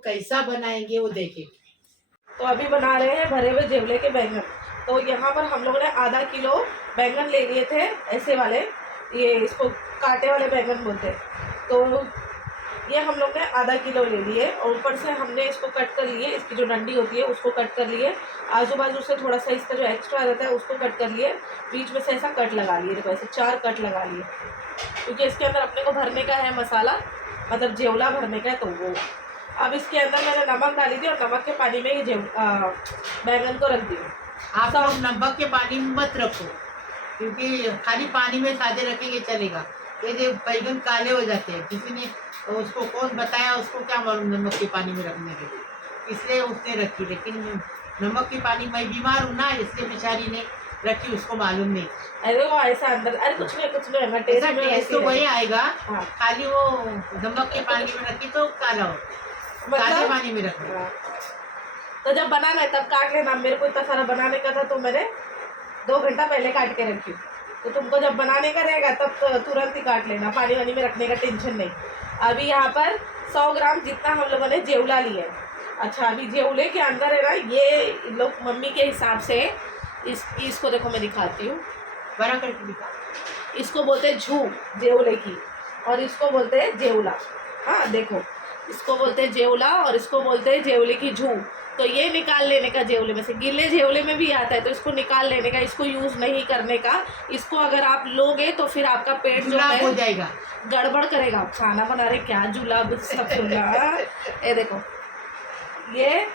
कैसा बनाएंगे वो देखें। तो अभी बना रहे हैं भरे हुए जेवले के बैंगन। तो यहाँ पर हम लोगों ने आधा किलो बैंगन ले लिए थे, ऐसे वाले, ये इसको कांटे वाले बैंगन बोलते हैं। तो ये हम लोग ने आधा किलो ले लिए और ऊपर से हमने इसको कट कर लिए, इसकी जो डंडी होती है उसको कट कर लिए, आजू बाजू से थोड़ा सा इसका जो एक्स्ट्रा रहता है उसको कट कर लिए, बीच में से ऐसा कट लगा लिए, देखो ऐसे 4 कट लगा लिए, क्योंकि इसके अंदर अपने को भरने का है मसाला, मतलब जेवला भरने का है। तो वो अब इसके अंदर मैंने नमक डाली थी और नमक के पानी में ये बैंगन को रख दिया। आप लोग नमक के पानी में मत रखो, क्योंकि खाली पानी में सादे रखेंगे चलेगा, ये जो बैंगन काले हो जाते हैं। किसी ने उसको कौन बताया, उसको क्या मालूम नमक के पानी में रखने के लिए, इसलिए उसने रखी। लेकिन नमक के पानी, मैं बीमार हूँ ना, इसलिए बेचारी ने रखी, उसको मालूम नहीं। अरे वो ऐसा अंदर, अरे कुछ नहीं, टेस्ट तो वही आएगा। हाँ। खाली वो नमक के पानी में रखी तो काला हो, सादे पानी में रखना। तो जब बनाना है तब काट लेना। मेरे को इतना सारा बनाने का था तो मैंने 2 घंटा पहले काट के रखी। तो तुमको जब बनाने का रहेगा तब तो तुरंत ही काट लेना, पानी वानी में रखने का टेंशन नहीं। अभी यहाँ पर 100 ग्राम जितना हम लोगों ने जेवला लिया है। अच्छा, अभी जेवले के अंदर है ना, ये लोग मम्मी के हिसाब से इसको देखो, मैं दिखाती हूँ, बड़ा करके दिखा। इसको बोलते हैं झू जेवले की, और इसको बोलते हैं जेवला। हाँ देखो, इसको बोलते हैं जेवला और इसको बोलते हैं जेवले की झू। तो ये निकाल लेने का जेवले में से, गिले जेवले में भी आता है, तो इसको निकाल लेने का, इसको यूज़ नहीं करने का। इसको अगर आप लोगे तो फिर आपका पेट जो है हो जाएगा, गड़बड़ करेगा। खाना बना रहे क्या जुलाब सब जुला। ये देखो, ये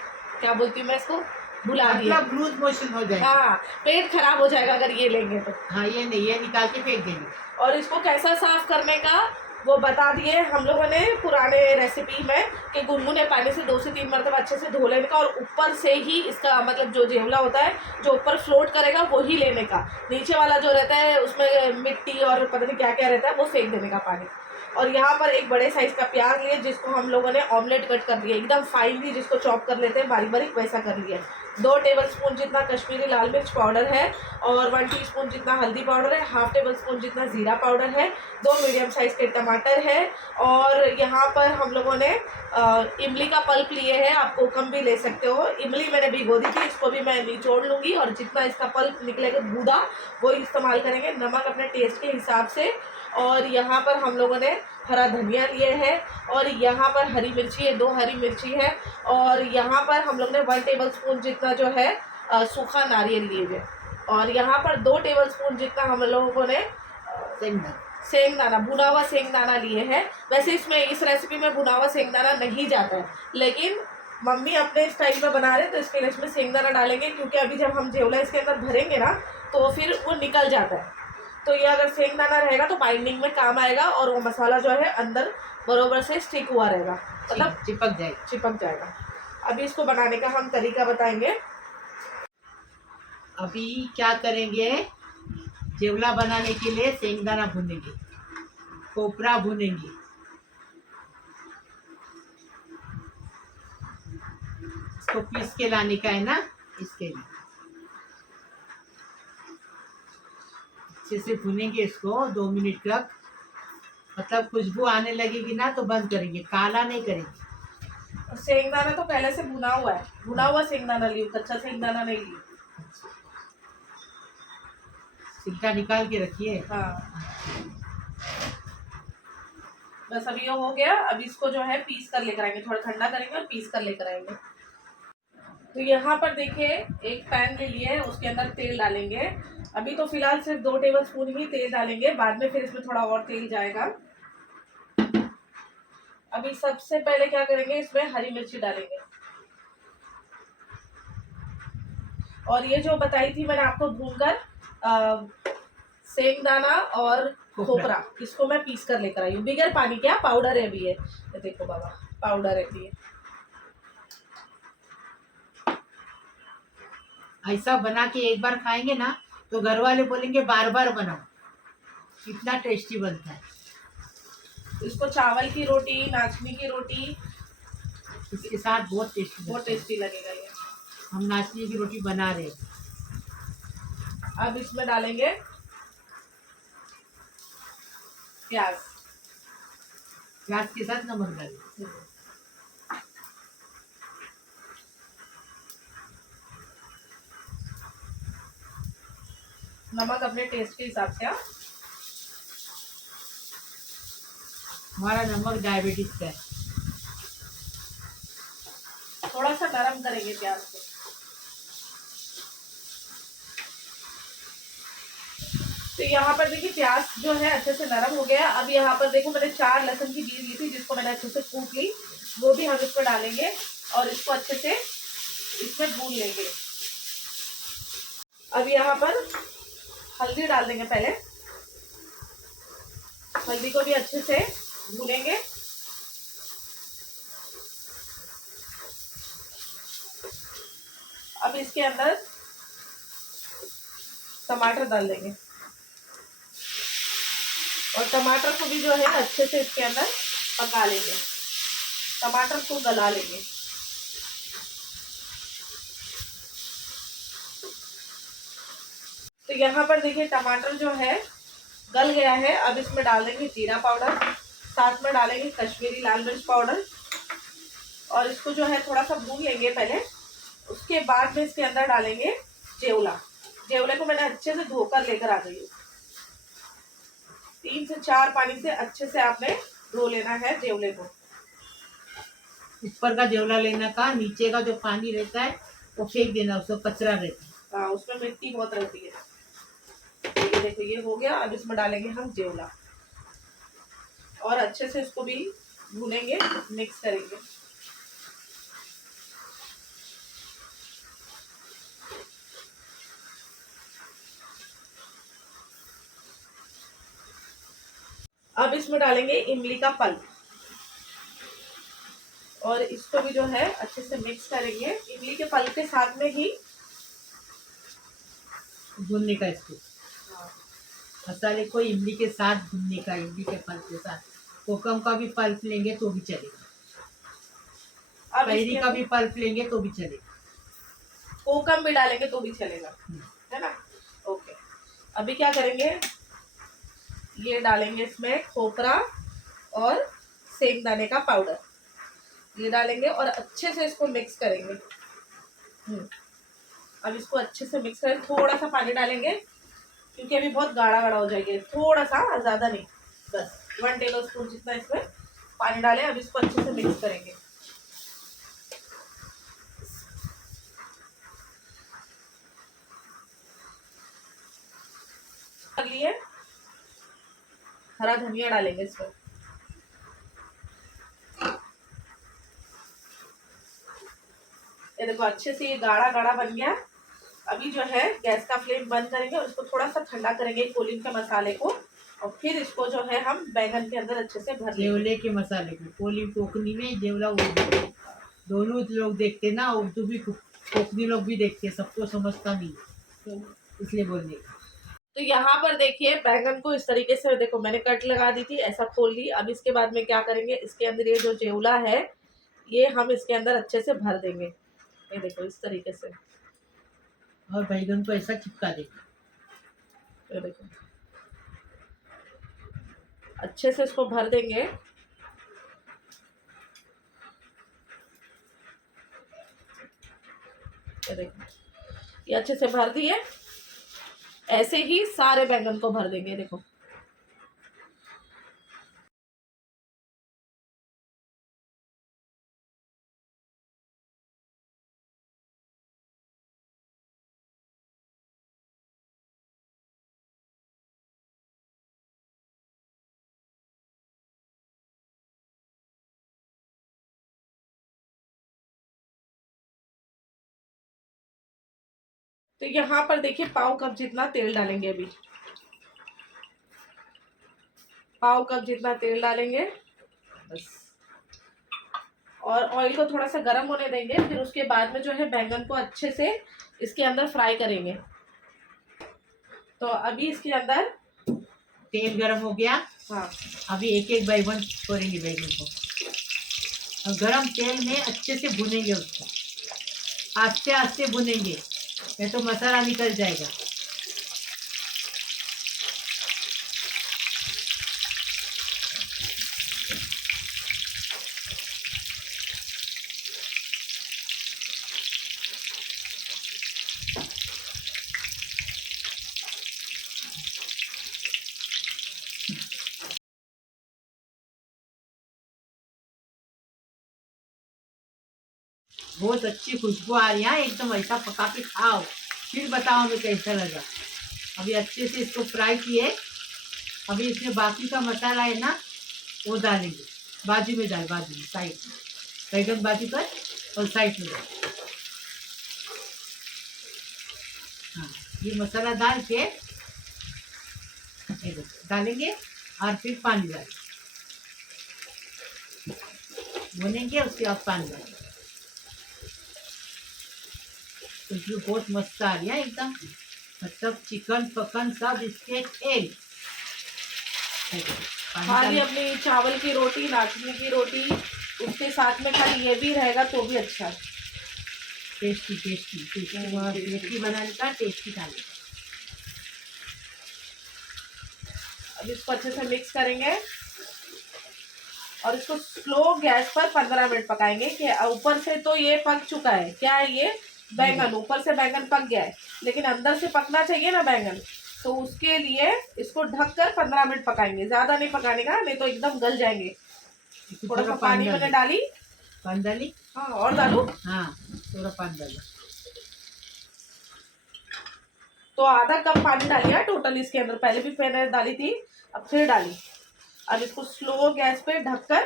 क्या बोलती हूँ मैं इसको, भुला दिया, मतलब लूज मोशन हो जाएगा। हाँ, पेट खराब हो जाएगा अगर ये लेंगे तो। हाँ, ये नहीं, ये निकाल के फेंक देंगे। और इसको कैसा साफ करने का वो बता दिए हम लोगों ने पुराने रेसिपी में, कि गुनगुने पानी से 2 से 3 मरतबा अच्छे से धो लेने का, और ऊपर से ही इसका मतलब जो जेवला होता है जो ऊपर फ्लोट करेगा वो ही लेने का, नीचे वाला जो रहता है उसमें मिट्टी और पता नहीं क्या क्या रहता है वो फेंक देने का पानी। और यहाँ पर एक बड़े साइज़ का प्याज लिए, जिसको हम लोगों ने ऑमलेट कट कर दिया, एकदम फाइनली, जिसको चॉप कर लेते हैं बारीक बारीक, वैसा कर लिया। 2 टेबलस्पून जितना कश्मीरी लाल मिर्च पाउडर है, और 1 टीस्पून जितना हल्दी पाउडर है, 1/2 टेबलस्पून जितना ज़ीरा पाउडर है, 2 मीडियम साइज़ के टमाटर है, और यहाँ पर हम लोगों ने इमली का पल्प लिए है, आप कोकम भी ले सकते हो। इमली मैंने भिगो दी थी, इसको भी मैं निचोड़ लूँगी, और जितना इसका पल्प निकलेगा गूदा वो इस्तेमाल करेंगे। नमक अपने टेस्ट के हिसाब से। और यहाँ पर हम लोगों ने हरा धनिया लिए है, और यहाँ पर हरी मिर्ची है, 2 हरी मिर्ची है, और यहाँ पर हम लोग ने 1 टेबलस्पून जितना जो है सूखा नारियल लिए हुए, और यहाँ पर 2 टेबलस्पून जितना हम लोगों ने सेंगदाना, भुना हुआ सेंगदाना लिए हैं। वैसे इसमें इस रेसिपी में भुना हुआ सेंगदाना नहीं जाता है, लेकिन मम्मी अपने स्टाइल में बना रहे तो इसके लिए इसमें सेंगदाना डालेंगे, क्योंकि अभी जब हम जेवला इसके अंदर भरेंगे ना तो फिर वो निकल जाता है। तो ये अगर सेंगदाना रहेगा तो बाइंडिंग में काम आएगा, और वो मसाला जो है अंदर बरोबर से स्टिक हुआ रहेगा, मतलब चिपक जाएगा। अभी इसको बनाने का हम तरीका बताएंगे। अभी क्या करेंगे, जेवला बनाने के लिए सेंगदाना भूनेंगे, कोपरा भूनेंगे, इसको पीस के लाने का है ना, इसके लिए अच्छे से भूनेंगे इसको 2 मिनट तक। मतलब खुशबू आने लगेगी ना तो बंद करेंगे, काला नहीं करेंगे। सेंगदाना तो पहले से भुना हुआ है, भुना हुआ सेंगदाना लियो, कच्चा सेंगदाना नहीं लियो। छिलका निकाल के रखिए। हाँ, बस अभी ये हो गया। अब इसको जो है पीस कर लेकर आएंगे, थोड़ा ठंडा करेंगे और पीस कर लेकर आएंगे। तो यहाँ पर देखिए, एक पैन ले लिए, उसके अंदर तेल डालेंगे। अभी तो फिलहाल सिर्फ 2 टेबलस्पून ही तेल डालेंगे, बाद में फिर इसमें थोड़ा और तेल जाएगा। अभी सबसे पहले क्या करेंगे, इसमें हरी मिर्ची डालेंगे, और ये जो बताई थी मैंने आपको भूनकर सेंगदाना और खोपरा, इसको मैं पीस कर लेकर आई हूँ, बिगर पानी, क्या पाउडर है अभी ये देखो बाबा, पाउडर है अभी। ऐसा बना के एक बार खाएंगे ना तो घर वाले बोलेंगे बार बार बनाओ, कितना टेस्टी बनता है। इसको चावल की रोटी, नाचनी की रोटी, इसके साथ बहुत टेस्टी लगेगा ये। हम नाचनी की रोटी बना रहे हैं। अब इसमें डालेंगे प्याज के साथ नमक डालेंगे। नमक अपने टेस्ट के हिसाब से। हाँ, हमारा नमक डायबिटीज का है। थोड़ा सा नरम करेंगे प्याज को। तो यहाँ पर देखिए प्याज जो है अच्छे से नरम हो गया। अब यहाँ पर देखो मैंने 4 लहसुन की बीज ली थी जिसको मैंने अच्छे से कूट ली, वो भी हम इसमें डालेंगे और इसको अच्छे से इसमें भून लेंगे। अब यहाँ पर हल्दी डाल देंगे। पहले हल्दी को भी अच्छे से भूनेंगे। अब इसके अंदर टमाटर डाल देंगे और टमाटर को भी जो है अच्छे से इसके अंदर पका लेंगे, टमाटर को गला लेंगे। तो यहाँ पर देखिए टमाटर जो है गल गया है। अब इसमें डाल देंगे जीरा पाउडर, साथ में डालेंगे कश्मीरी लाल मिर्च पाउडर और इसको जो है थोड़ा सा भून लेंगे पहले। उसके बाद में इसके अंदर डालेंगे जेवला। जेवले को मैंने अच्छे से धोकर लेकर आ गई हूँ। 3 से 4 पानी से अच्छे से आपने धो लेना है जेवले को। ऊपर का जेवला लेना का, नीचे का जो पानी रहता है वो फेंक देना, उसको कचरा रहता है। हाँ, उसमें मिट्टी बहुत रहती है। ये देखो ये हो गया। अब इसमें डालेंगे हम जेवला और अच्छे से इसको भी भूनेंगे, मिक्स करेंगे। अब इसमें डालेंगे इमली का पल्प और इसको भी जो है अच्छे से मिक्स करेंगे। इमली के पल्प के साथ में ही भूनने का इसको, मसाले को इमली के साथ भूनने का, इमली के पल्प के साथ। कोकम का भी पल्प लेंगे तो भी चलेगा, कैरी का भी पल्प लेंगे तो भी चलेगा, कोकम भी डालेंगे तो भी चलेगा, है ना। ओके, अभी क्या करेंगे, ये डालेंगे इसमें खोपरा और सेंगदाने का पाउडर, ये डालेंगे और अच्छे से इसको मिक्स करेंगे। अब इसको अच्छे से मिक्स करें। थोड़ा सा पानी डालेंगे क्योंकि अभी बहुत गाढ़ा गाढ़ा हो जाएगा, थोड़ा सा, ज़्यादा नहीं, बस 1 टेबल स्पून जितना इसमें पानी डालें। अब इसको अच्छे से मिक्स करेंगे। लिए हरा धनिया डालेंगे इसमें। ये देखो अच्छे से ये गाढ़ा गाढ़ा बन गया। अभी जो है गैस का फ्लेम बंद करेंगे और इसको थोड़ा सा ठंडा करेंगे कोलिन के मसाले को और फिर इसको जो है हम बैंगन के अंदर अच्छे से भर लेंगे। जेवले के मसाले को कोली टोकनी में, जेवला उर्दू, दोनों लोग देखते ना, उर्दू भी कोकनी लोग भी देखते, सबको समझता नहीं, इसलिए बोलने का। तो यहाँ पर देखिए बैंगन को इस तरीके से देखो मैंने कट लगा दी थी, ऐसा खोल ली। अब इसके बाद में क्या करेंगे, इसके अंदर ये जो जेवला है ये हम इसके अंदर अच्छे से भर देंगे। ये देखो इस तरीके से, और बैंगन को ऐसा चिपका देंगे। ये देखो अच्छे से इसको भर देंगे। ये देखो ये अच्छे से भर दिए। ऐसे ही सारे बैंगन को भर देंगे। देखो तो यहाँ पर देखिए पाव कप जितना तेल डालेंगे। अभी पाव कप जितना तेल डालेंगे बस, और ऑयल को थोड़ा सा गर्म होने देंगे। फिर उसके बाद में जो है बैंगन को अच्छे से इसके अंदर फ्राई करेंगे। तो अभी इसके अंदर तेल गरम हो गया। हाँ, अभी एक एक बैंगन छोड़ेंगे, बैंगन को और गरम तेल में अच्छे से भुनेंगे, उसको आस्ते आस्ते भुनेंगे, नहीं तो मसाला निकल जाएगा। बहुत अच्छी खुशबू आ रही है, एकदम ऐसा पका के खाओ, फिर बताओ हमें कैसा लगा। अभी अच्छे से इसको फ्राई किए, अभी इसमें बाकी का मसाला है ना वो डालेंगे, बाजू में डाल, बाजू में साइड में, बैगन बाजू पर और साइड में डाल। हाँ, ये मसाला डाल के ये डालेंगे और फिर पानी डालेंगे, भुनेंगे, उसके बाद पानी डालेंगे। खुशबू बहुत मस्त आ रही है एकदम, मतलब चिकन पकन सब इसके खेल। खाली अपनी चावल की रोटी, नाचनी की रोटी, उसके साथ में खाली ये भी रहेगा तो भी अच्छा। टेस्टी टेस्टी टेस्टी बनाने का, टेस्टी खाने का। अब इसको अच्छे से मिक्स करेंगे और इसको स्लो गैस पर 15 मिनट पकाएंगे। कि ऊपर से तो ये पक चुका है, क्या है ये बैंगन, ऊपर से बैंगन पक गया है, लेकिन अंदर से पकना चाहिए ना बैंगन, तो उसके लिए इसको ढककर 15 मिनट पकाएंगे। ज़्यादा नहीं पकाने का, नहीं तो एकदम गल जाएंगे। थोड़ा सा पानी मैंने डाली, पानी डाली, हाँ और डालू, हाँ थोड़ा पानी डालो। तो आधा कप पानी डालिए टोटल इसके अंदर, पहले भी मैंने डाली थी, अब फिर डाली। अब इसको स्लो गैस पे ढककर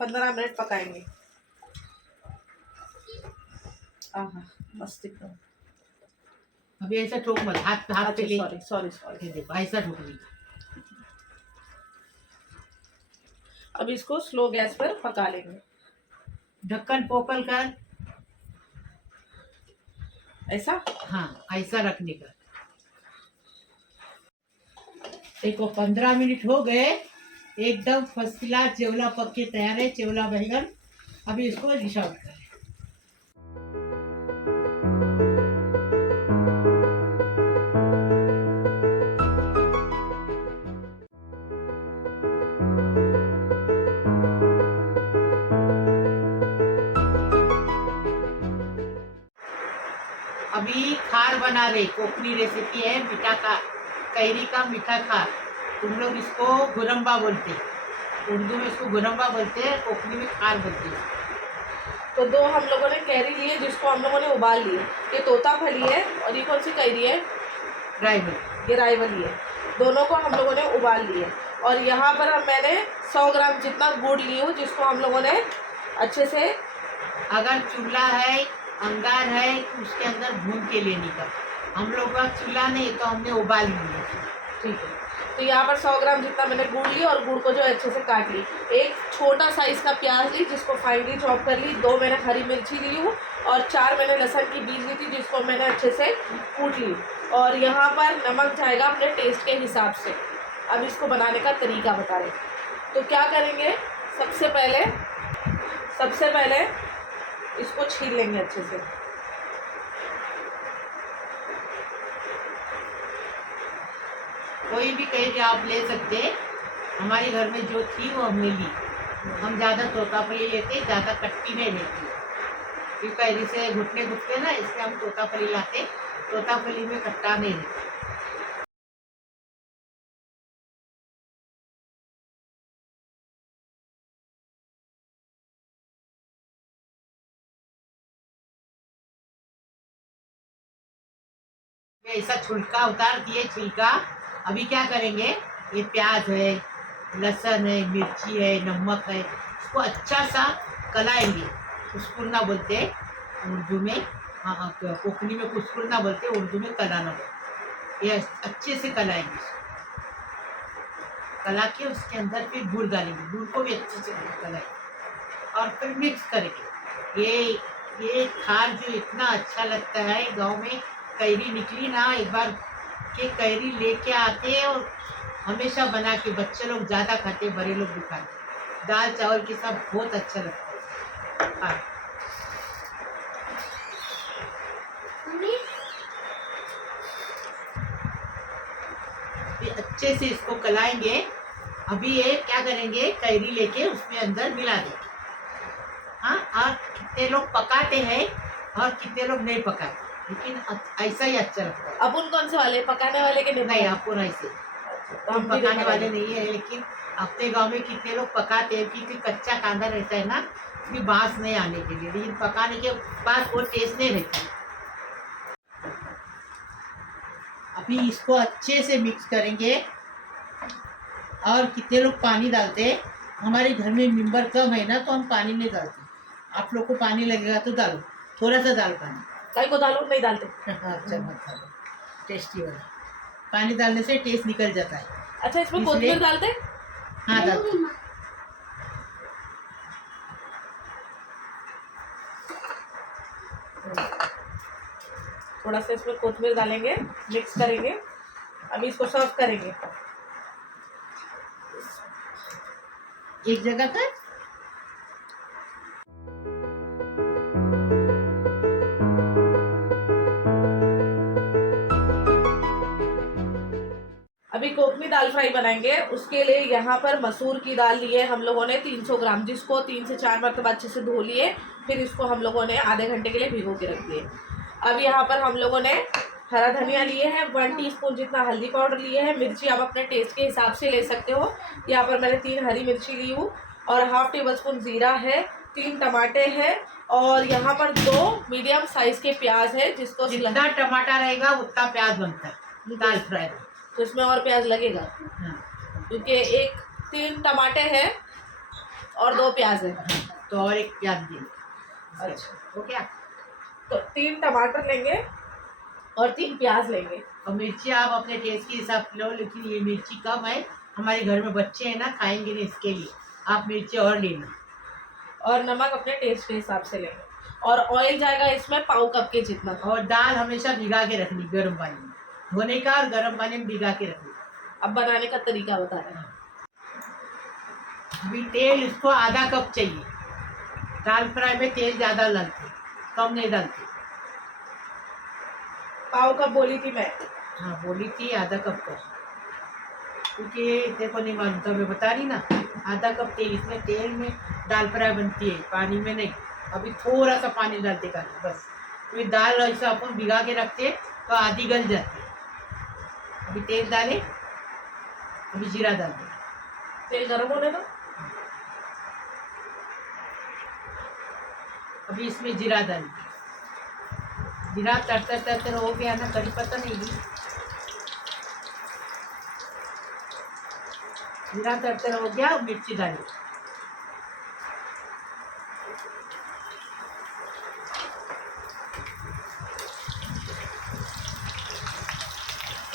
15 मिनट पकाएंगे। आहा मस्त एकदम। अभी ऐसा ठोक मत, हाथ हाथ पे ले, सॉरी सॉरी सॉरी, देखो ऐसा ठोक ली। अब इसको स्लो गैस पर पका लेंगे, ढक्कन पोकल कर, ऐसा। हाँ ऐसा रखने का। देखो 15 मिनट हो गए, एकदम फर्स्ट क्लास चिवला पक के तैयार है, चिवला बैंगन। अभी इसको डिश आउट करें। अभी खार बना रहे, कोकनी रेसिपी है, मीठा खार, कैरी का मीठा खार। तुम लोग इसको गुरम्बा बोलते हैं, उर्दू में इसको गुरम्बा बोलते हैं, कोकनी में खार बोलते हैं। तो दो हम लोगों ने कैरी लिए जिसको हम लोगों ने उबाल लिए, ये तोताफली है और ये कौन सी कैरी है, ड्राइवर, ये राइवली है। दोनों को हम लोगों ने उबाल लिए और यहाँ पर मैंने 100 ग्राम जितना गुड़ ली हूँ, जिसको हम लोगों ने अच्छे से, अगर चूल्हा है, अंगार है, उसके अंदर भून के लेने का। हम लोग का चूल्हा नहीं तो हमने उबाल लिया। ठीक है। तो यहाँ पर 100 ग्राम जितना मैंने गुड़ ली और गुड़ को जो अच्छे से काट ली। एक छोटा साइज का प्याज ली जिसको फाइनली चॉप कर ली। 2 मैंने हरी मिर्ची ली हूँ और 4 मैंने लहसुन की बीज ली थी जिसको मैंने अच्छे से कूट ली। और यहाँ पर नमक जाएगा अपने टेस्ट के हिसाब से। अब इसको बनाने का तरीका बता रहे। तो क्या करेंगे, सबसे पहले इसको छील लेंगे अच्छे से। कोई भी कैरी आप ले सकते हैं, हमारे घर में जो थी वो हमने ली। हम ज़्यादा तोताफली लेते, ज़्यादा कट्टी नहीं लेते, फिर कैरी से घुटने घुटते ना, इसलिए हम तोताफली लाते। तोताफली में खट्टा नहीं लेते। ऐसा छिलका उतार दिए, छिलका। अभी क्या करेंगे, ये प्याज है, लहसुन है, मिर्ची है, नमक है, इसको अच्छा सा कलाएंगे। कुस्कुरना बोलते हैं उर्दू में, हाँ कोकनी में कुस्कुरना बोलते हैं, उर्दू में कलाना बोलते हैं। ये अच्छे से कलाएंगे, कला के उसके अंदर फिर गुड़ डालेंगे, गुड़ को भी अच्छे से कलाएंगे और फिर मिक्स करेंगे। ये खार जो इतना अच्छा लगता है, गांव में कैरी निकली ना एक बार के, कैरी लेके आते हैं और हमेशा बना के, बच्चे लोग ज़्यादा खाते, बड़े लोग भी खाते, दाल चावल के साथ बहुत अच्छा लगता है। अच्छे से इसको कलाएंगे। अभी ये क्या करेंगे, कैरी लेके उसमें अंदर मिला देंगे। हाँ, और कितने लोग पकाते हैं और कितने लोग नहीं पकाते, लेकिन ऐसा ही अच्छा लगता है। अपन कौन से वाले, पकाने वाले के नहीं, अपन ऐसे हम पकाने वाले नहीं है, लेकिन अपने गांव में कितने लोग पकाते हैं, क्योंकि कच्चा कांदा रहता है ना, उसकी बांस नहीं आने के लिए, लेकिन पकाने के बाद वो टेस्ट नहीं रहता। अभी इसको अच्छे से मिक्स करेंगे। और कितने लोग पानी डालते हैं, हमारे घर में मेंबर कम है ना, तो हम पानी नहीं डालते। आप लोग को पानी लगेगा तो डालो, थोड़ा सा डाल पानी। गाय को डालो, नहीं डालते। अच्छा मत डालो, टेस्टी वाला पानी डालने से टेस्ट निकल जाता है। अच्छा, इसमें इसलिए- कोथिंबीर डालते? हाँ डालते। थोड़ा सा इसमें कोथिंबीर डालेंगे, मिक्स करेंगे। अभी इसको सर्व करेंगे एक जगह पर। अभी कोकमी दाल फ्राई बनाएंगे। उसके लिए यहाँ पर मसूर की दाल ली है हम लोगों ने 300 ग्राम, जिसको 3 से 4 मरतबा अच्छे से धो लिए। फिर इसको हम लोगों ने आधे घंटे के लिए भिगो के रख दिए। अब यहाँ पर हम लोगों ने हरा धनिया लिए है, 1 टीस्पून जितना हल्दी पाउडर लिए है। मिर्ची आप अपने टेस्ट के हिसाब से ले सकते हो। यहाँ पर मैंने 3 हरी मिर्ची ली हूँ और हाफ टेबल स्पून ज़ीरा है, 3 टमाटे हैं और यहाँ पर 2 मीडियम साइज़ के प्याज है, जिसको जितना टमाटर रहेगा उतना प्याज बनता है दाल फ्राई में। तो इसमें और प्याज लगेगा हाँ। क्योंकि 3 टमाटे हैं और 2 प्याज है। तो और एक प्याज दे। अच्छा, हो गया। तो 3 टमाटर लेंगे और 3 प्याज लेंगे। और मिर्ची आप अपने टेस्ट के हिसाब से लो, लेकिन ये मिर्ची कम है, हमारे घर में बच्चे हैं ना, खाएंगे नहीं, इसके लिए आप मिर्ची और लेना। और नमक अपने टेस्ट के हिसाब से लेंगे। और ऑयल जाएगा इसमें पाव कप के जितना। और दाल हमेशा भिगा के रखनी गर्म पानी में, धोने का और गर्म पानी में भिगा के रखनी। अब बनाने का तरीका बता रहे हैं। अभी तेल इसको आधा कप चाहिए। दाल फ्राई में तेल ज़्यादा डालते, कम नहीं डालते। पाव कप बोली थी मैं। हाँ बोली थी आधा कप का, क्योंकि देखो नहीं मालूम तो मैं बता रही ना, आधा कप तेल। इसमें तेल में दाल फ्राई बनती है, पानी में नहीं। अभी थोड़ा सा पानी डालते का बस, क्योंकि दाल ऐसा अपन भिगा के रखते तो आधी गल जाती है। अभी तेल डाले, अभी जीरा डाल दे। तेल गर्म होने दो। अभी इसमें जीरा डाल दे। जीरा तरतर तरतर हो गया ना, करी पता नहीं भी, जीरा तरतर हो गया। मिर्ची डाली,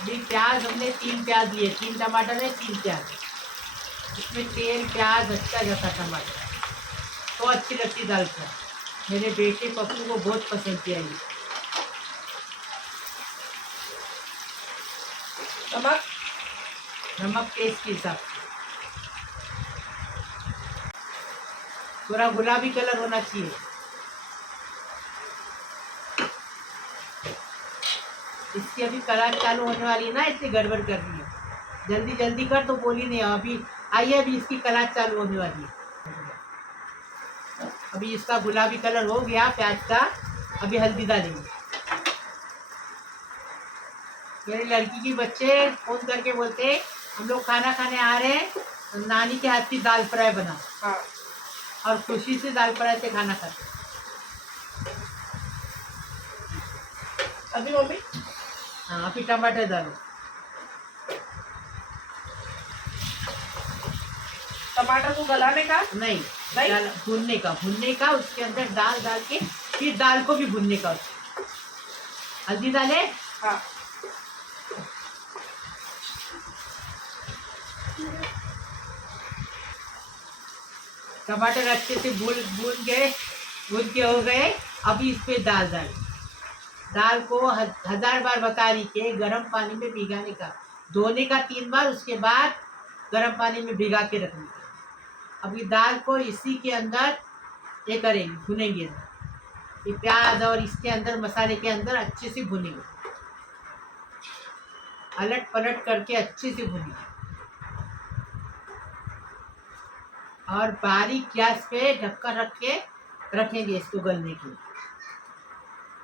अभी प्याज हमने 3 प्याज लिए, 3 टमाटर है, 3 प्याज। इसमें तेल प्याज अच्छा जाता टमाटर तो अच्छी लगती दाल फ्राई। मेरे बेटे पप्पू को बहुत पसंद किया ये। नमक नमक टेस्ट के हिसाब से, थोड़ा गुलाबी कलर होना चाहिए। इसकी अभी कलाश चालू होने वाली है ना, इसलिए गड़बड़ कर रही है। जल्दी जल्दी कर तो बोली नहीं। अभी आइए, अभी इसकी कलाश चालू होने वाली है। अभी इसका गुलाबी कलर हो गया प्याज का। अभी हल्दी डालेंगे। मेरी लड़की के बच्चे फोन करके बोलते हम लोग खाना खाने आ रहे हैं, नानी के हाथ की दाल फ्राई बना। हाँ। और खुशी से दाल फ्राई से खाना खाते। अभी मम्मी हाँ, अभी टमाटर डालो। टमाटर को गलाने का नहीं, नहीं? भुनने का उसके अंदर दाल डाल के, फिर दाल को भी भुनने का। हल्दी डाले। हाँ। टमाटर अच्छे से भून के हो गए। अभी इस पे दाल डालें। दाल को 1000 बार बता रही के गर्म पानी में भिगाने का, धोने का 3 बार, उसके बाद गर्म पानी में भिगा के रखने का। अभी दाल को इसी के अंदर ये करेंगे, भुनेंगे। ये प्याज और इसके अंदर मसाले के अंदर अच्छे से भुनेंगे, अलट पलट करके अच्छे से भुनेंगे। और बारीक गैस पे ढक्कन रख के रखेंगे इसको गलने के लिए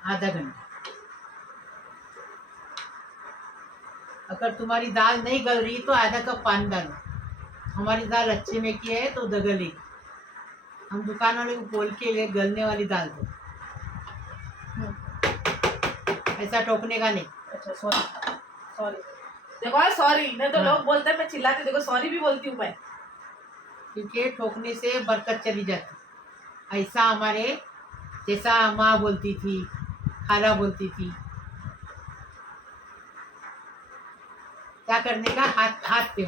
आधा घंटा। अगर तुम्हारी दाल नहीं गल रही तो आधा कप पानी डालो। हमारी दाल अच्छे में की है तो गलेगी। हम दुकान वाले को बोल के ले गलने वाली दाल दो, ऐसा टोकने का नहीं। अच्छा सॉरी सॉरी, देखो सॉरी, नहीं तो हाँ। लोग बोलते हैं मैं चिल्लाती, देखो सॉरी भी बोलती हूँ मैं। क्योंकि ठोकने से बरकत चली जाती। ऐसा हमारे जैसा माँ बोलती थी, खाला बोलती थी, क्या करने का, हाथ पे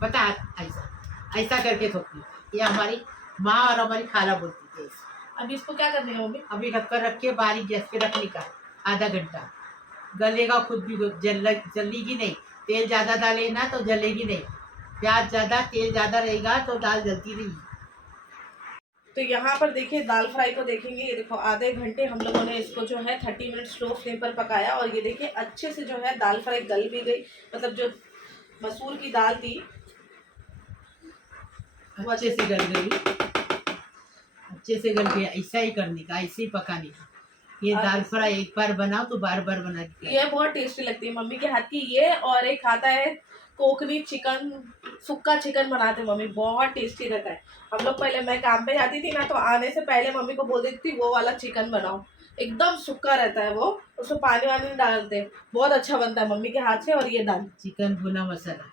पता, हाथ ऐसा ऐसा करके ठोकनी। ये हमारी माँ और हमारी खाला बोलती थी ऐसे। अब इसको क्या करने का मम्मी? अभी ढक्कन रख के बारीक गैस पे रखने का, आधा घंटा गलेगा खुद भी, जलेगी नहीं। तेल ज़्यादा डाले ना तो जलेगी नहीं, प्याज ज़्यादा तेल ज़्यादा रहेगा तो दाल जलती नहीं। तो यहाँ पर देखिए दाल फ्राई को देखेंगे, ये देखो आधे घंटे हम लोगों ने इसको जो है 30 मिनट स्लो फ्लेम पर पकाया, और ये देखिए अच्छे से जो है दाल फ्राई गल भी गई। मतलब जो मसूर की दाल थी वो अच्छे से गल गई, अच्छे से गल गया। ऐसा ही करने का, ऐसे ही पकाने का। ये दाल फ्राई एक बार बनाओ तो बार बार बना के। ये बहुत टेस्टी लगती है मम्मी के हाथ की ये, और एक आता है कोकनी चिकन, सुक्का चिकन बनाते मम्मी, बहुत टेस्टी रहता है। हम लोग पहले, मैं काम पे जाती थी ना तो आने से पहले मम्मी को बोल देती थी वो वाला चिकन बनाओ, एकदम सुक्का रहता है वो, उसमें पानी वानी नहीं डालते, बहुत अच्छा बनता है मम्मी के हाथ से। और ये दाल चिकन भुना मसाला।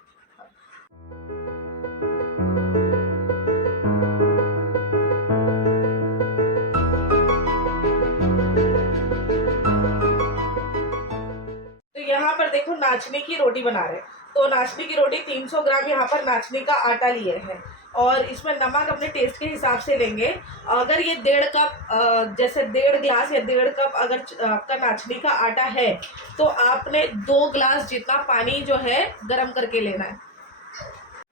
तो यहाँ पर देखो नाचने की रोटी बना रहे हैं। तो नाचने की रोटी 300 ग्राम यहाँ पर नाचने का आटा लिए हैं, और इसमें नमक अपने टेस्ट के हिसाब से लेंगे। अगर ये 1.5 कप, जैसे 1.5 ग्लास या 1.5 कप अगर आपका नाचने का आटा है तो आपने 2 ग्लास जितना पानी जो है गर्म करके लेना है।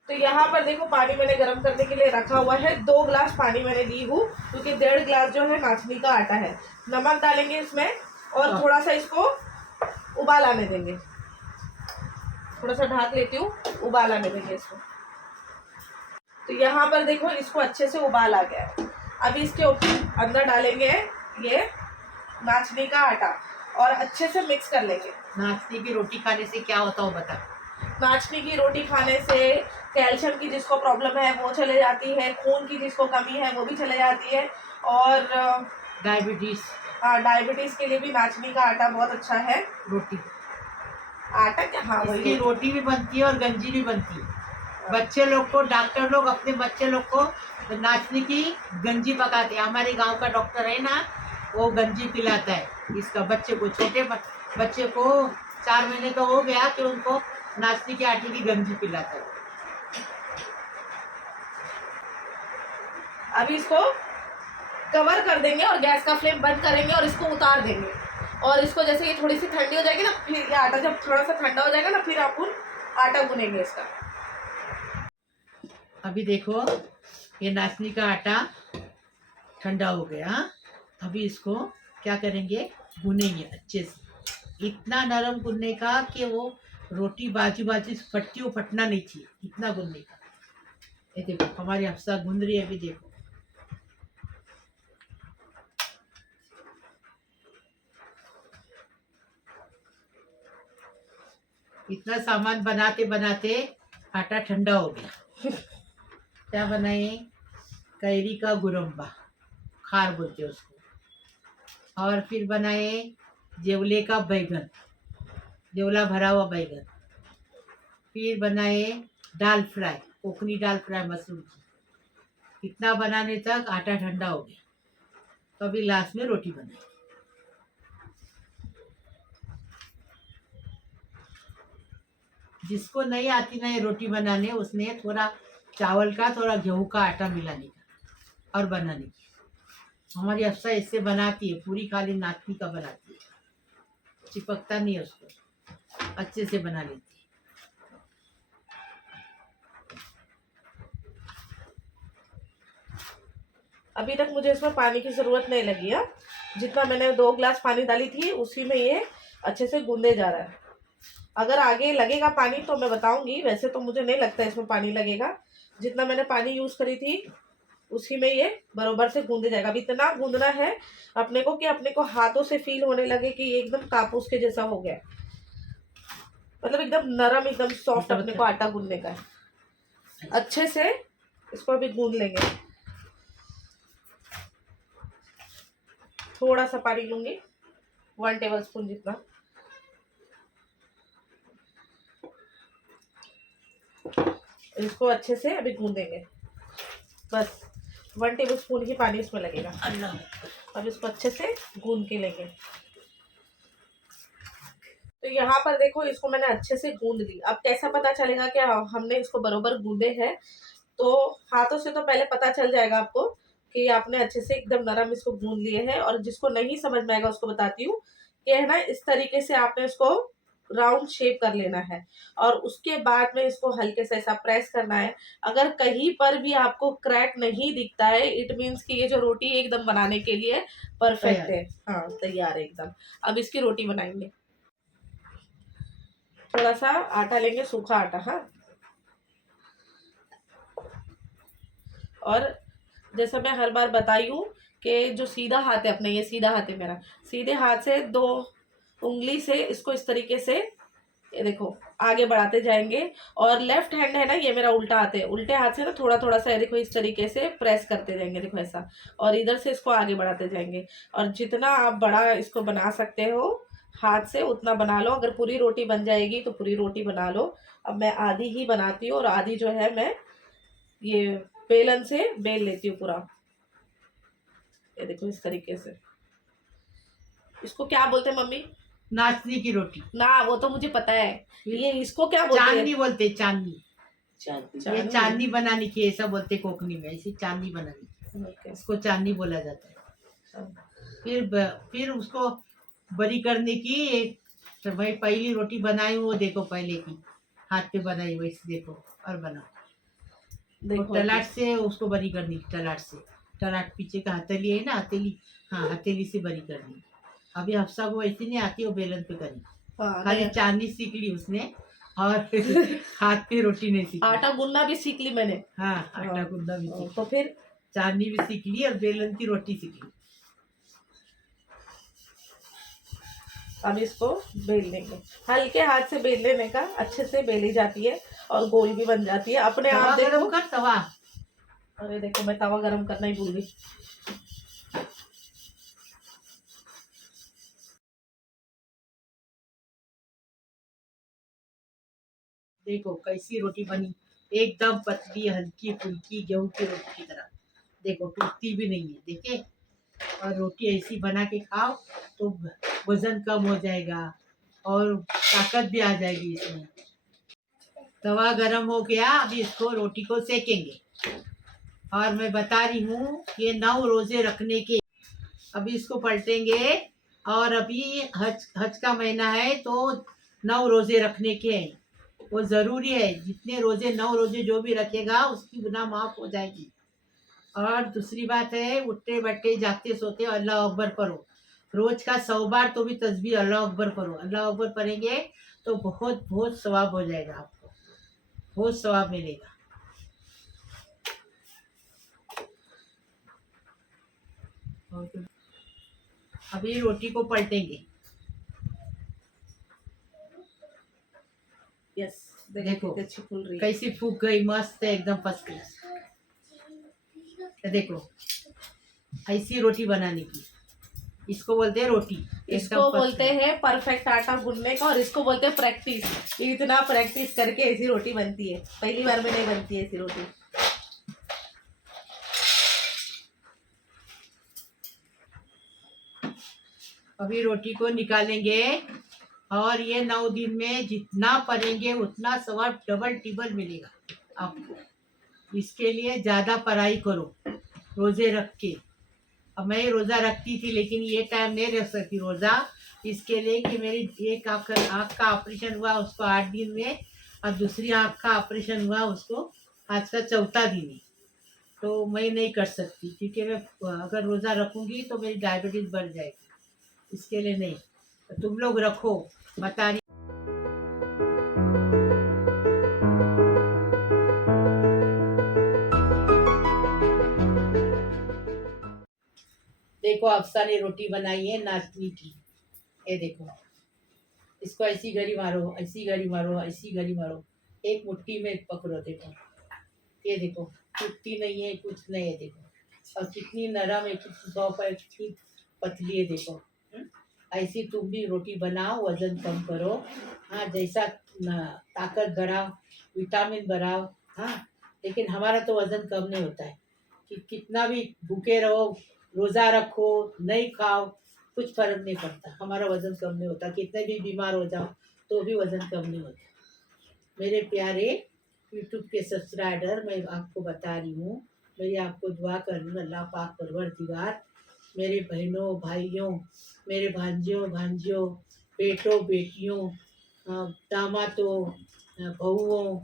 तो यहाँ पर देखो पानी मैंने गर्म करने के लिए रखा हुआ है, 2 ग्लास पानी मैंने ली हूँ, क्योंकि 1.5 ग्लास जो है नाचनी का आटा है। नमक डालेंगे इसमें, और थोड़ा सा इसको उबाल आने देंगे। थोड़ा सा ढक लेती हूँ, उबाल आने देंगे इसको। तो यहाँ पर देखो इसको अच्छे से उबाल आ गया है। अभी इसके अंदर डालेंगे ये नाचनी का आटा, और अच्छे से मिक्स कर लेंगे। नाचने की रोटी खाने से क्या होता है बता। नाचनी की रोटी खाने से कैल्शियम की जिसको प्रॉब्लम है वो चले जाती है, खून की जिसको कमी है वो भी चले जाती है, और डायबिटीज, हाँ डायबिटीज के लिए भी नाचनी का आटा बहुत अच्छा है। रोटी, आटा क्या, हाँ इसकी वही रोटी भी बनती है और गंजी भी बनती है। बच्चे लोग को, डॉक्टर लोग अपने बच्चे लोग को नाचने की गंजी पकाते हैं। हमारे गांव का डॉक्टर है ना, वो गंजी पिलाता है इसका बच्चे को। छोटे बच्चे को 4 महीने तो हो गया कि उनको नाचने के आटे की गंजी पिलाता है। अभी इसको कवर कर देंगे और गैस का फ्लेम बंद करेंगे और इसको उतार देंगे। और इसको जैसे ये थोड़ी सी ठंडी हो जाएगी ना, फिर ये आटा जब थोड़ा सा ठंडा हो जाएगा ना, फिर अपन आटा गूनेंगे इसका। अभी देखो ये नाचनी का आटा ठंडा हो गया। अभी इसको क्या करेंगे, भुनेंगे अच्छे से। इतना नरम भुनने का कि वो रोटी बाजू बाजू से फटती, वो फटना नहीं चाहिए, इतना भुनने का। ये देखो हमारी हफ्सा भुन रही है। अभी देखो इतना सामान बनाते बनाते आटा ठंडा हो गया। क्या बनाए, कैरी का गुरम्बा, खार बोलते उसको। और फिर बनाए जेवले का बैगन, जेवला भरा हुआ बैगन। फिर बनाए दाल फ्राई, कोकनी दाल फ्राई मसूर की। इतना बनाने तक आटा ठंडा हो गया, तो अभी लास्ट में रोटी बनाई। जिसको नहीं आती ना ये रोटी बनाने, उसने थोड़ा चावल का, थोड़ा गेहूं का आटा मिलाने का और बनाने की। हमारी अफसा इससे बनाती है, पूरी खाली नाचनी का बनाती है, चिपकता नहीं है उसको, अच्छे से बना लेती है। अभी तक मुझे इसमें पानी की ज़रूरत नहीं लगी है, जितना मैंने 2 ग्लास पानी डाली थी उसी में ये अच्छे से गूंदे जा रहा है। अगर आगे लगेगा पानी तो मैं बताऊंगी, वैसे तो मुझे नहीं लगता इसमें पानी लगेगा। जितना मैंने पानी यूज़ करी थी उसी में ये बराबर से गूंदे जाएगा। अब इतना गूंदना है अपने को कि अपने को हाथों से फील होने लगे कि ये एकदम कापूस के जैसा हो गया, मतलब एकदम नरम, एकदम सॉफ्ट अपने को आटा गूंदने का है। अच्छे से इसको अभी गूंद लेंगे। थोड़ा सा पानी लूँगी, 1 टेबल स्पून जितना। इसको अच्छे से अभी गूंदेंगे, बस 1 टेबल स्पून ही पानी इसमें लगेगा। अल्लाह, अब इसको अच्छे से गूंद के लेंगे। तो यहाँ पर देखो, इसको मैंने अच्छे से गूंद ली। अब कैसा पता चलेगा कि हमने इसको बरोबर गूंदे हैं? तो हाथों से तो पहले पता चल जाएगा आपको कि आपने अच्छे से एकदम नरम इसको गूंद लिए हैं। और जिसको नहीं समझ में आएगा उसको बताती हूँ कि है ना, इस तरीके से आपने इसको राउंड शेप कर लेना है और उसके बाद में इसको हल्के से ऐसा प्रेस करना है। अगर कहीं पर भी आपको क्रैक नहीं दिखता है, इट मीन्स कि ये जो रोटी एकदम बनाने के लिए परफेक्ट है। हाँ, तैयार है एकदम। अब इसकी रोटी बनाएंगे। थोड़ा सा आटा लेंगे, सूखा आटा। हाँ, और जैसा मैं हर बार बताई हूँ कि जो सीधा हाथ है अपना, ये सीधा हाथ है मेरा, सीधे हाथ से 2 उंगली से इसको इस तरीके से, ये देखो, आगे बढ़ाते जाएंगे। और लेफ्ट हैंड है ना, ये मेरा उल्टा हाथ है, उल्टे हाथ से ना थोड़ा थोड़ा सा, ये देखो, इस तरीके से प्रेस करते जाएंगे, देखो ऐसा। और इधर से इसको आगे बढ़ाते जाएंगे। और जितना आप बड़ा इसको बना सकते हो हाथ से उतना बना लो। अगर पूरी रोटी बन जाएगी तो पूरी रोटी बना लो। अब मैं आधी ही बनाती हूँ और आधी जो है मैं ये बेलन से बेल लेती हूँ पूरा। ये देखो इस तरीके से। इसको क्या बोलते हैं मम्मी? नाचनी की रोटी। ना, वो तो मुझे पता है, ये इसको क्या बोलते हैं? चांदनी बोलते, चांदनी। ये चांदनी। चांदनी बनाने की ऐसा बोलते कोकनी में, ऐसी चांदनी बनाने की, ओके। इसको चांदनी बोला जाता है। फिर उसको बड़ी करने की एक, तो भाई पहली रोटी बनाई वो देखो, पहले की हाथ पे बनाई वैसे देखो और बनाओ। देखो तलाट से उसको बड़ी करनी, तलाट से, तलाट पीछे का हथेली है ना, हथेली, हाँ हथेली से बड़ी करनी। अभी हफ्सा को वैसे नहीं आती, वो बेलन पे करी, हाँ, खाली चांदनी सीख ली उसने और हाथ पे रोटी नहीं सीखी। आटा गूंदना भी सीख ली मैंने। हाँ, आटा गूंदना भी सीख, तो फिर चांदनी भी सीख ली और बेलन की रोटी सीख ली। अब इसको बेल लेंगे, हल्के हाथ से बेल लेने का, अच्छे से बेली जाती है और गोल भी बन जाती है अपने आप। तवा गरम देखो, कर, तवा। अरे देखो, मैं तवा गरम करना ही भूल गई। देखो कैसी रोटी बनी, एकदम पतली हल्की फुल्की गेहूं की रोटी की तरह। देखो टूटती भी नहीं है, देखे। और रोटी ऐसी बना के खाओ तो वजन कम हो जाएगा और ताकत भी आ जाएगी इसमें। तवा गरम हो गया, अभी इसको रोटी को सेकेंगे। और मैं बता रही हूँ ये 9 रोजे रखने के। अभी इसको पलटेंगे और अभी हज का महीना है तो 9 रोजे रखने के हैं, वो ज़रूरी है। जितने रोजे 9 रोजे जो भी रखेगा उसकी गुनाह माफ़ हो जाएगी। और दूसरी बात है, उठते बैठते जागते सोते अल्लाह अकबर पढ़ो, रोज का 100 बार तो भी तस्बीह अल्लाह अकबर पढ़ो। अल्लाह अकबर पढ़ेंगे तो बहुत बहुत सवाब हो जाएगा, आपको बहुत सवाब मिलेगा। अभी रोटी को पलटेंगे। यस, देखो कितनी अच्छी फूल रही है। कैसी फूक गई, मस्त है एकदम फर्स्ट क्लास। देखो ऐसी रोटी बनाने की, इसको बोलते हैं रोटी। इसको बोलते हैं परफेक्ट आटा गूंदने का और इसको बोलते हैं प्रैक्टिस। इतना प्रैक्टिस करके ऐसी रोटी बनती है, पहली बार में नहीं बनती है ऐसी रोटी। अभी रोटी को निकालेंगे और ये 9 दिन में जितना पढ़ेंगे उतना सवाब डबल टिबल मिलेगा आपको। इसके लिए ज़्यादा पढ़ाई करो रोज़े रख के। अब मैं रोज़ा रखती थी लेकिन ये टाइम नहीं रख सकती रोज़ा, इसके लिए कि मेरी एक आँख का ऑपरेशन हुआ उसको 8 दिन में, और दूसरी आँख का ऑपरेशन हुआ उसको आज का 4था दिन है। तो मैं नहीं कर सकती क्योंकि मैं अगर रोज़ा रखूँगी तो मेरी डायबिटीज़ बढ़ जाएगी, इसके लिए नहीं। तो तुम लोग रखो, बता रही। देखो अफसा ने रोटी बनाई है नाचनी की, ये देखो, इसको ऐसी गरी मारो, ऐसी गरी मारो, ऐसी गरी मारो, एक मुट्ठी में पकड़ो। देखो ये देखो, टूटती नहीं है, कुछ नहीं है। देखो और कितनी नरम है, कितनी सॉफ्ट है, कितनी पतली है देखो। ऐसी तुम भी रोटी बनाओ, वजन कम करो। हाँ, जैसा ताकत बढ़ाओ, विटामिन बढ़ाओ। हाँ, लेकिन हमारा तो वजन कम नहीं होता है कि कितना भी भूखे रहो, रोज़ा रखो, नहीं खाओ, कुछ फर्क नहीं पड़ता, हमारा वजन कम नहीं होता। कितने भी बीमार हो जाओ तो भी वजन कम नहीं होता। मेरे प्यारे यूट्यूब के सब्सक्राइबर, मैं आपको बता रही हूँ, मेरी आपको दुआ कर रही हूँ, अल्लाह पाक परवरदिगार मेरे बहनों भाइयों, मेरे भांजियों भांजियों, बेटों बेटियों, दामादों, बहुओं,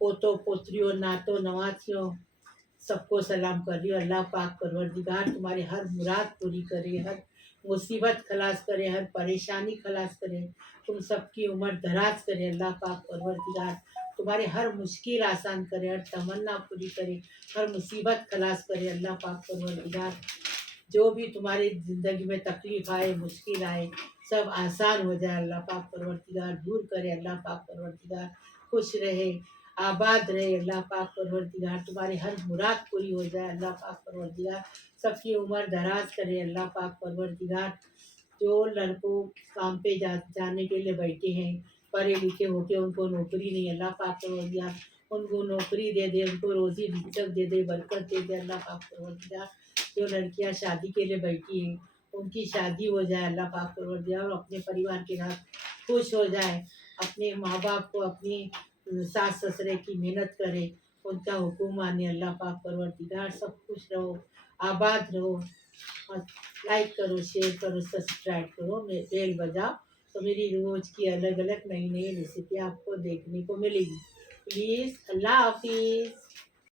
पोतों पोतरियों, नातों नवासियों, सबको सलाम कर रही हूँ। अल्लाह पाक परवरदिगार तुम्हारी हर मुराद पूरी करे, हर मुसीबत खलास करे, हर परेशानी खलास करे, तुम सबकी उम्र दराज करे। अल्लाह पाक परवरदिगार तुम्हारी हर मुश्किल आसान करे, हर तमन्ना पूरी करे, हर मुसीबत खलास करे। अल्लाह पाक परवरदिगार जो भी तुम्हारी ज़िंदगी में तकलीफ़ आए, मुश्किल आए, सब आसान हो जाए। अल्लाह पाक परवरदिगार दूर करे। अल्लाह पाक परवरदिगार खुश रहे, आबाद रहे। अल्लाह पाक परवरदिगार तुम्हारी हर मुराद पूरी हो जाए। अल्लाह पाक परवरदिगार सबकी उम्र दराज करे। अल्लाह पाक परवरदिगार जो लड़कों काम पे जाने के लिए बैठे हैं, पढ़े लिखे होके उनको नौकरी नहीं, अल्लाह पाक परवरदिगार उनको नौकरी दे दे, उनको रोज़ी रिज़्क़ दे दे, बरकत दे दे। अल्लाह पाक परवरदिगार जो लड़कियां शादी के लिए बैठी हैं उनकी शादी हो जाए। अल्लाह पाक परवरदिगार और अपने परिवार के साथ खुश हो जाए, अपने माँ बाप को, अपनी सास ससुरे की मेहनत करे, उनका हुक्म माने। अल्लाह पाक परवरदिगार सब खुश रहो, आबाद रहो। और लाइक करो, शेयर करो, सब्सक्राइब करो, बेल बजाओ, तो मेरी रोज़ की अलग अलग नई नई रेसिपी आपको देखने को मिलेगी। प्लीज़, अल्लाह हाफिज़।